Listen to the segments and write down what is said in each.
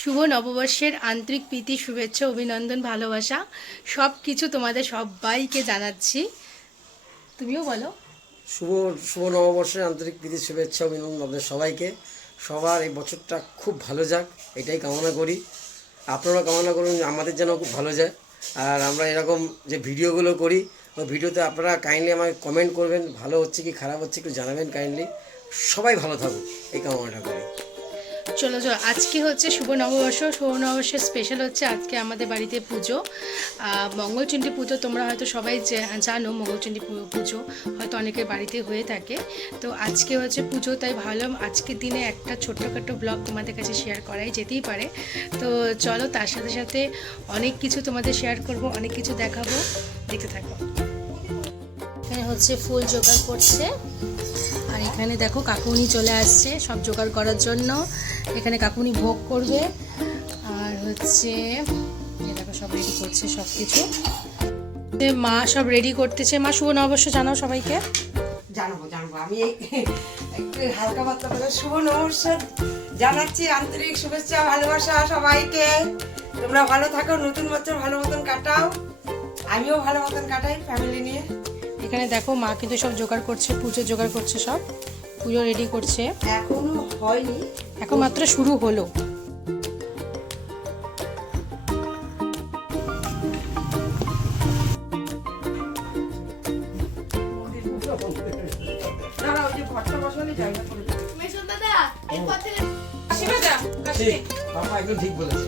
শুভ নববর্ষের আন্তরিক প্রীতি, শুভেচ্ছা, অভিনন্দন, ভালোবাসা সব কিছু তোমাদের সবাইকে জানাচ্ছি। তুমিও বলো। শুভ শুভ নববর্ষের আন্তরিক প্রীতি, শুভেচ্ছা, অভিনন্দন আপনাদের সবাইকে। সবার এই বছরটা খুব ভালো যাক, এটাই কামনা করি। আপনারা কামনা করুন আমাদের যেন খুব ভালো যায়। আর আমরা এরকম যে ভিডিওগুলো করি, ওই ভিডিওতে আপনারা কাইন্ডলি আমাকে কমেন্ট করবেন, ভালো হচ্ছে কি খারাপ হচ্ছে একটু জানাবেন কাইন্ডলি। সবাই ভালো থাকুক এই কামনাটা করি। চলো আজকে হচ্ছে শুভ নববর্ষের স্পেশাল হচ্ছে আজকে আমাদের বাড়িতে পুজো, মঙ্গলচণ্ডী পুজো। তোমরা হয়তো সবাই জানো মঙ্গলচণ্ডী পুজো হয়তো অনেকের বাড়িতে হয়ে থাকে। তো আজকে হচ্ছে পুজো, তাই ভাবলাম আজকের দিনে একটা ছোট্টখাটো ব্লগ তোমাদের কাছে শেয়ার করাই যেতেই পারে। তো চলো, তার সাথে সাথে অনেক কিছু তোমাদের শেয়ার করব, অনেক কিছু দেখাবো, দেখতে থাকো। এখানে হচ্ছে ফুল জোগাড় করছে, আর এখানে দেখো কাকুনি চলে আসছে সব জোগাড় করার জন্য। এখানে কাকুনি ভোগ করবে, আর হচ্ছে দেখো সব রেডি করছে সব কিছু। মা সব রেডি করতেছে। মা শুভ নববর্ষ জানাও সবাইকে। জানাবো আমি একটু হালকা পাতলা করে শুভ নববর্ষ জানাচ্ছি, আন্তরিক শুভেচ্ছা ভালোবাসা সবাইকে। তোমরা ভালো থাকো, নতুন বছর ভালো মতন কাটাও, আমিও ভালো মতন কাটাই ফ্যামিলি নিয়ে। এখানে দেখো মা কিন্তু সব জোগাড় করছে, পুজো জোগাড় করছে, সব পুজো রেডি করছে। এখনো হয়নি, এখন মাত্র শুরু হলো। একদম ঠিক বলেছে।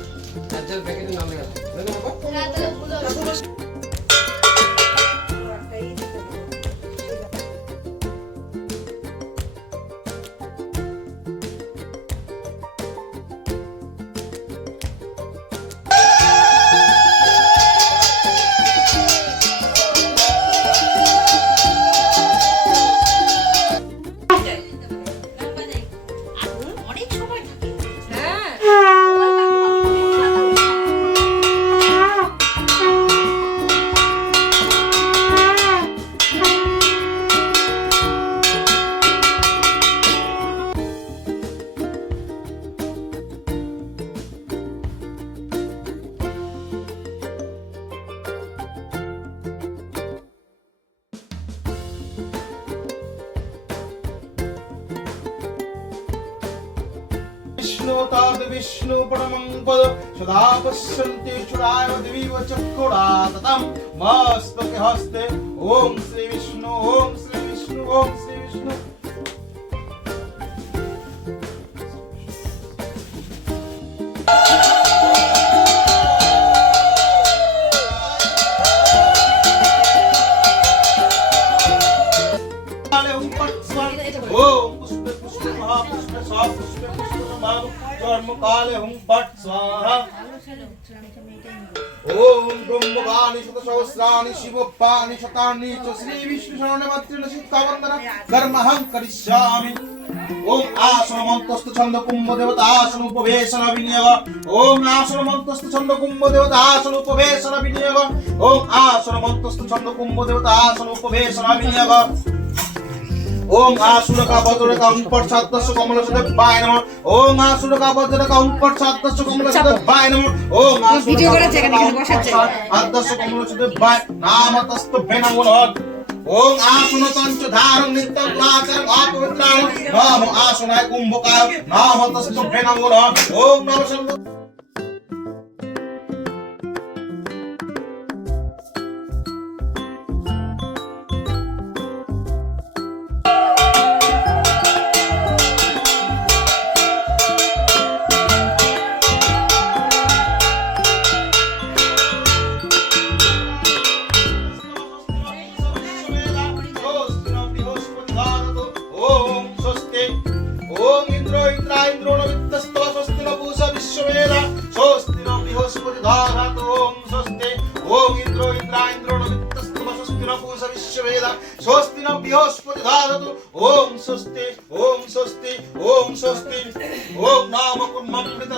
विष्णु परमं पद सदा पश्यन्ति चुराय दिवीव चक्रुराततं मस्तके हस्ते ओम श्री विष्णु ओम श्री विष्णु ओम श्री विष्णु। ओम पुष्पे पुष्पे महापुष्पे स्वापुष्पे कर्मकाले हुं पट स्वाहा। ओम ब्रह्मगानि शतसहस्राणि शिवोपानि शतानि च श्री विष्णु शरणमात्रेण चित्तवन्दना कर्महं करिष्यामि। ओम आसनमन्तस्थ छन्द कुम्भ देवता आसन उपवेशन विनियोग। ओम आसनमन्तस्थ छन्द कुम्भ देवता आसन उपवेशन विनियोग। ओम आसनमन्तस्थ छन्द कुम्भ देवता आसन उपवेशन विनियोग। ओम आसुरका वज्रका उंपट छात्तस्य कमलसुदेवाय नमः। ओम आसुरका वज्रका उंपट छात्तस्य कमलसुदेवाय नमः। ओम आसुरका छात्तस्य कमलसुदेवाय नामतस्तभ्ये नमो नमः। ओम आसुन तंच धारं नित्यं प्राचरं अपवित्राणं नमो आसुनाय कुंभकाय नामतस्तभ्ये नमो नमः। ओम नमः। ओम इंद्रो इंद्रायन्द्रो न वित्तस्तव स्वस्ति न पूषा विश्वमेव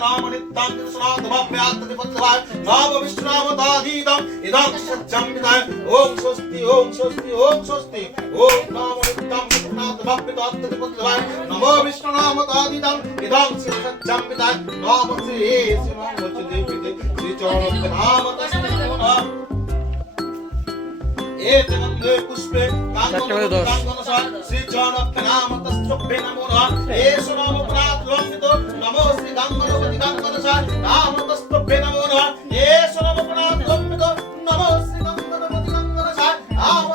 নাম নিত্যং সনাত ভব্যাত্তি পদ্মভায় নাম বিষ্ণুনাম দাদিদম ইদং সজ্জম বিদায় ওম স্বস্তি ওম স্বস্তি ওম স্বস্তি ওম নাম নিত্যং সনাত ভব্যাত্তি পদ্মভায় নমো বিষ্ণুনাম দাদিদম ইদং সজ্জম বিদায় নাম শ্রী শ্রীমঙ্গল দেবীতে শ্রী চরণ নাম তস্मै নমঃ एते मन्दे पुष्पे काङ्गनसा श्री चरणनाम तस्मै नमो नमः एष नाम प्रात लंबितो नमो श्री गंगनपति गंगनसा नाम तस्मै नमो नमः एष नाम प्रात लंबितो नमो श्री गंगनपति गंगनसा नाम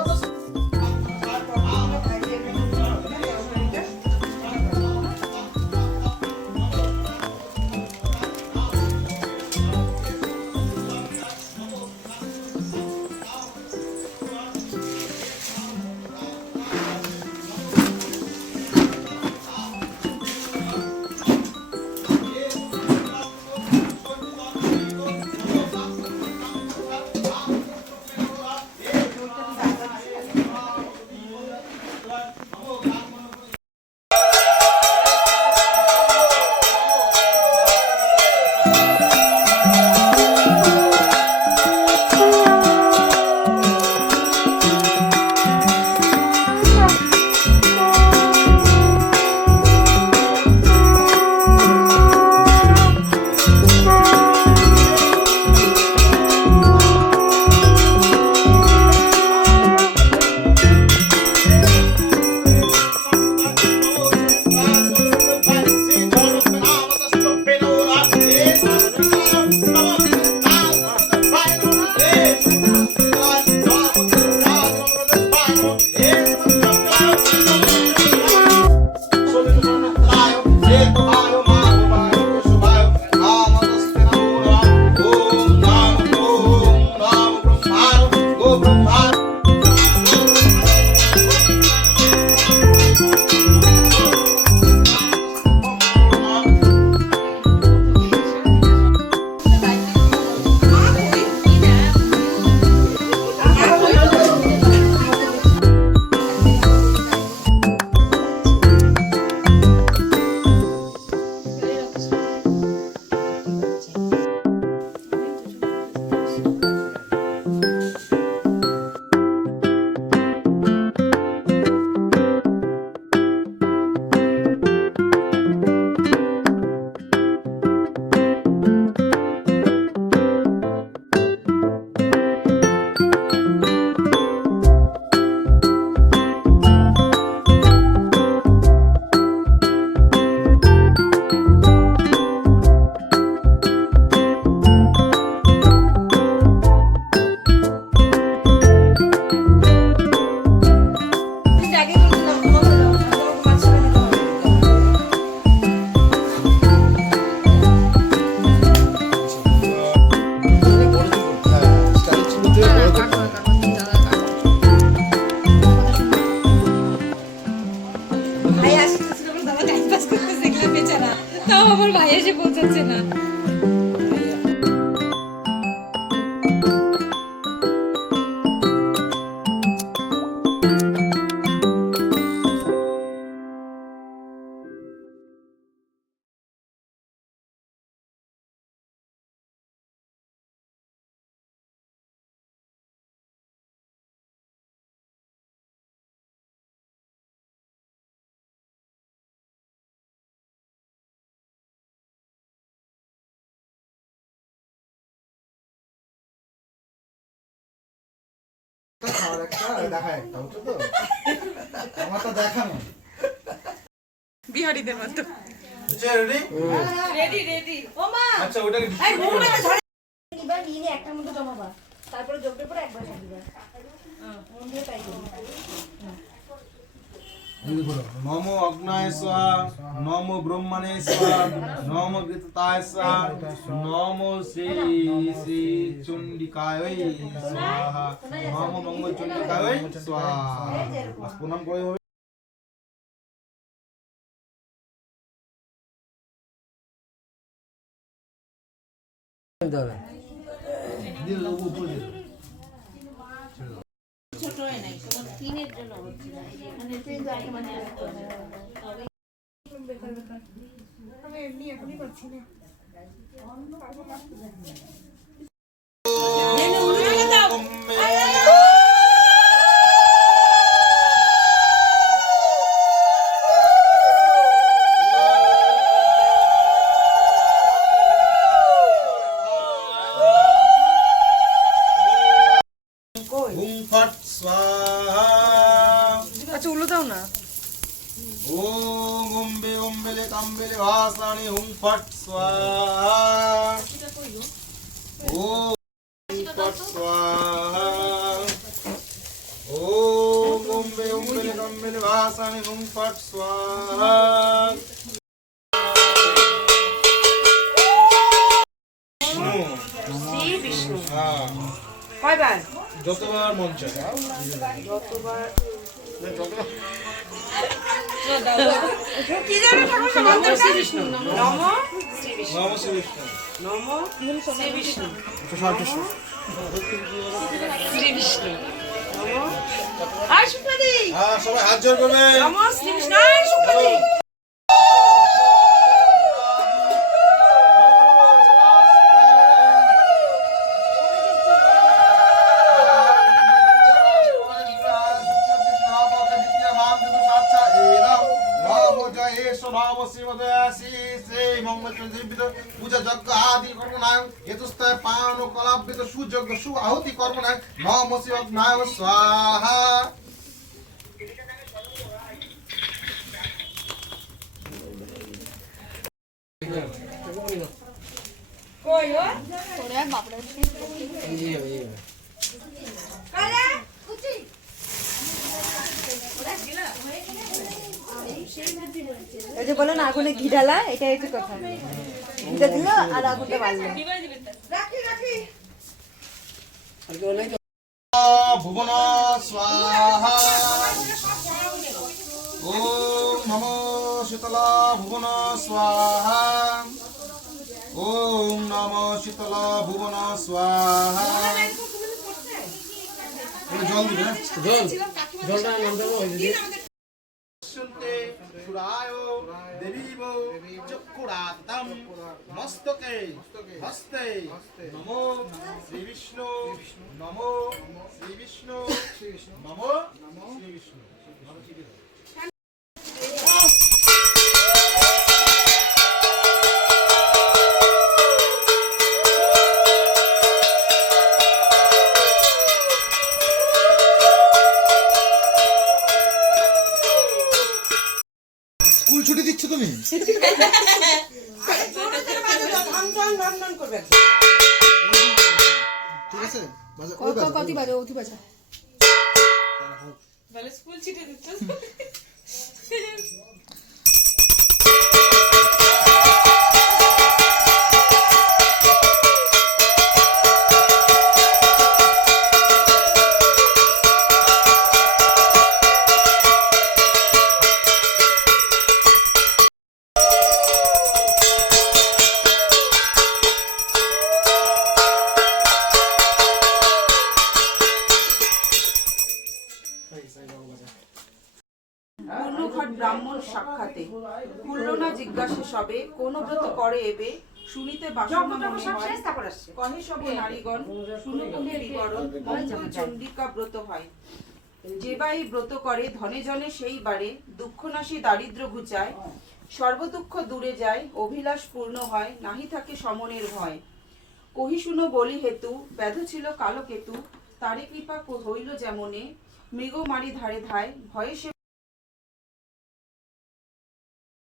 খাওয়ার একটা দেখা একটা বুঝছো তো আমার তো দেখানো বিহারীদের মতো রেডি রেডি ও মা আচ্ছা ওটাকে এই মোমোটা ধরে এবার নিয়ে নিয়ে একটা মতো জমাবা তারপরে যোগের পরে একবার দিবা মন দিয়ে তাই করো নম অগ্নায় স্বাহা নম ব্রহ্মণে স্বাহা নম গীতায় স্বাহা নম শ্রী শ্রী চণ্ডিকায় স্বাহা নম মঙ্গল চণ্ডিকায় স্বাহা বাস প্রণাম করে হবে হুং ফট স্বাহা। আচ্ছা উল্লো দাও না। ওম অম্বে অম্বেলে কাম্বেলে ভাসানি হুং ফট স্বাহা। ওম ফট স্বাহা। ওম অম্বে অম্বেলে কাম্বেলে ভাসানি হুং ফট স্বাহা। শ্রী বিষ্ণু। হ্যাঁ, কয়বার? যতবার মন চায়। যতবার। কি জানো ঠাকুর মন্ত্র? শ্রী বিষ্ণু। নম শ্রী বিষ্ণু। নম শ্রী বিষ্ণু। নম শ্রী বিষ্ণু। শ্রী বিষ্ণু। নম। আর শুক্লাদি। হ্যাঁ, সবাই হাত জোর করবে। নম শ্রী বিষ্ণু। আর শুক্লাদি। পূজা যজ্ঞ আদি কর্ম নায়ক হেতুস্থায় পান ও কলাবৃত সুযজ্ঞ সু আহুতি কর্ম নায়ক নম শিব নায় স্বাহা। কই ও? কালা কুচি। ওই যে বলো না আগুনে ঘি ঢালা, এটাই হচ্ছে কথা। ঘিটা দিল আর আগুনটা বাড়লো। রাখি রাখি। ভুবন স্বাহা। ওম নমো শীতলা ভুবন স্বাহা। ওম নমো শীতলা ভুবন স্বাহা। জল দিবে না? জলটা নাম দেবো ওই দিদি। শুনতে সুরায় দেবীব চক্ষুরাতম মস্তকে হস্তে নমো শ্রী বিষ্ণু নমো শ্রী বিষ্ণু নমো শ্রী বিষ্ণু। স্কুল ছুটি দিচ্ছ তুমি? ধান টান ধান টান করবে। ঠিক আছে, বাজা ওই বাজা, কত বাজে অতি বাজে পূর্ণঘট ব্রাহ্মণ সাক্ষাতে কুল্ল না জিজ্ঞাসে সবে কোন ব্রত করে এবে শুনিতে বাসনা মনে হয় কহে সব নারীগণ শুনো তুমি বিবরণ মঙ্গল চণ্ডিকা ব্রত হয় যে বা এই ব্রত করে ধনে জনে সেই বারে দুঃখনাশী দারিদ্র ঘুচায় সর্বদুঃখ দূরে যায় অভিলাষ পূর্ণ হয় নাহি থাকে সমনের ভয় কহি শুনো বলি হেতু ব্যাধ ছিল কালো কেতু তারে কৃপা হইল যেমনে মৃগ মারি ধারে ধায় ভয়ে সে